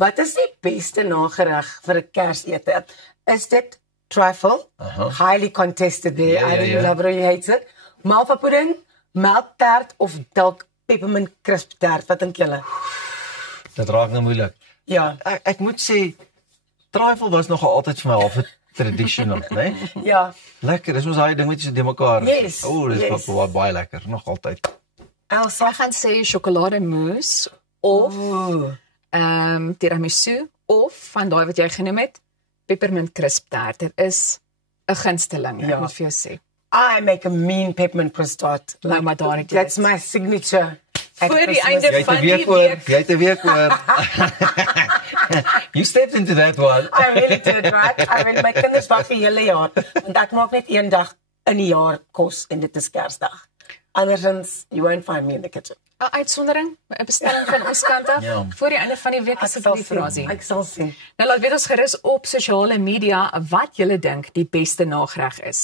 Wat is die beste nagereg vir 'n Kersete? Is dit trifle? Highly contested there. I don't know everybody hates it. Malva pudding, melktert of dalk peppermint crisp tert. Wat dink julle? Dit raak nou moeilik. Ja. Ek moet sê, trifle was nogal altyd vir my half traditional, né? Ja. Lekker, dis ons daai ding met so de mekaar. Yes, Dis baie lekker, nog altyd. Elsa? Ek gaan sê sjokolademousse of tiramisu of van daai wat jy genoem het, peppermint crisp tart. Dit is 'n gunsteling, ek moet vir jou sê. I make a mean peppermint crisp tart. Nou maar daar het jy That's my signature. Voor die einde van die week. Jy het 'n week oor. You stepped into that one. I really did, right? I really, my kinders wag vir hele jaar. Want ek maak net een dag in die jaar kos en dit is Kersdag. Andersins, you won't find me in the kitchen. 'n Uitsondering, 'n bestelling van ons kant af. Voor die einde van die week asseblief, Rasie. Ek sal sien. Nou laat weet ons gerus op sosiale media wat julle dink die beste nagereg is.